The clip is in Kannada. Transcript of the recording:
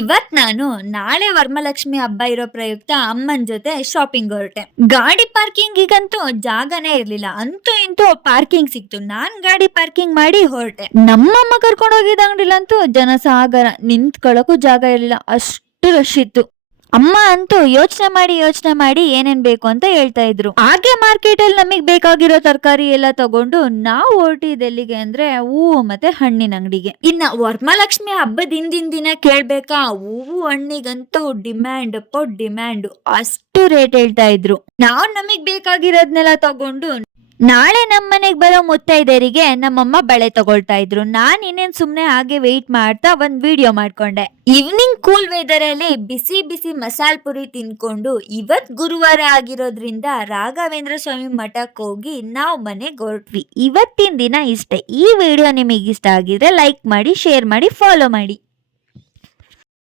ಇವತ್ ನಾನು ನಾಳೆ ವರಮಲಕ್ಷ್ಮಿ ಹಬ್ಬ ಇರೋ ಪ್ರಯುಕ್ತ ಅಮ್ಮನ್ ಜೊತೆ ಶಾಪಿಂಗ್ ಹೊರಟೆ. ಗಾಡಿ ಪಾರ್ಕಿಂಗಿಗಂತೂ ಜಾಗನೇ ಇರ್ಲಿಲ್ಲ. ಅಂತೂ ಇಂತೂ ಪಾರ್ಕಿಂಗ್ ಸಿಕ್ತು. ನಾನ್ ಗಾಡಿ ಪಾರ್ಕಿಂಗ್ ಮಾಡಿ ಹೊರಟೆ. ನಮ್ಮಮ್ಮ ಕರ್ಕೊಂಡು ಹೋಗಿದ್ದ ಅಂಗಡಿಲಂತೂ ಜನಸಾಗರ, ನಿಂತ್ಕೊಳ್ಳೋಕು ಜಾಗ ಇರ್ಲಿಲ್ಲ, ಅಷ್ಟು ರಶ್ ಇತ್ತು. ಅಮ್ಮ ಅಂತೂ ಯೋಚನೆ ಮಾಡಿ ಏನೇನ್ ಬೇಕು ಅಂತ ಹೇಳ್ತಾ ಇದ್ರು. ಹಾಗೆ ಮಾರ್ಕೆಟ್ ಅಲ್ಲಿ ನಮಗ್ ಬೇಕಾಗಿರೋ ತರಕಾರಿ ಎಲ್ಲ ತಗೊಂಡು ನಾವು ಹೊರಟಿದ್ ಎಲ್ಲಿಗೆ ಅಂದ್ರೆ ಹೂವು ಮತ್ತೆ ಹಣ್ಣಿನ ಅಂಗಡಿಗೆ. ಇನ್ನ ವರಮಹಾಲಕ್ಷ್ಮಿ ಹಬ್ಬದ ಹಿಂದಿನ ದಿನ ಕೇಳ್ಬೇಕಾ, ಹೂವು ಹಣ್ಣಿಗಂತೂ ಡಿಮ್ಯಾಂಡ್ ಅಷ್ಟು ರೇಟ್ ಹೇಳ್ತಾ ಇದ್ರು. ನಾವ್ ನಮಗ್ ಬೇಕಾಗಿರೋದ್ನೆಲ್ಲ ತಗೊಂಡು ನಾಳೆ ನಮ್ಮನೆಗ್ ಬರೋ ಮುತ್ತೈದೆಯರಿಗೆ ನಮ್ಮಮ್ಮ ಬಳೆ ತಗೊಳ್ತಾ ಇದ್ರು. ನಾನ್ ಇನ್ನೇನ್ ಸುಮ್ನೆ ಹಾಗೆ ವೆಯ್ಟ್ ಮಾಡ್ತಾ ಒಂದ್ ವಿಡಿಯೋ ಮಾಡ್ಕೊಂಡೆ. ಈವ್ನಿಂಗ್ ಕೂಲ್ ವೆದರ್ ಅಲ್ಲಿ ಬಿಸಿ ಬಿಸಿ ಮಸಾಲ್ ಪುರಿ ತಿನ್ಕೊಂಡು ಇವತ್ ಗುರುವಾರ ಆಗಿರೋದ್ರಿಂದ ರಾಘವೇಂದ್ರ ಸ್ವಾಮಿ ಮಠಕ್ಕೆ ಹೋಗಿ ನಾವು ಮನೆಗೆ ಹೊರಟ್ವಿ. ಇವತ್ತಿನ ದಿನ ಇಷ್ಟೇ. ಈ ವಿಡಿಯೋ ನಿಮಗೆ ಇಷ್ಟ ಆಗಿದ್ರೆ ಲೈಕ್ ಮಾಡಿ, ಶೇರ್ ಮಾಡಿ, ಫಾಲೋ ಮಾಡಿ.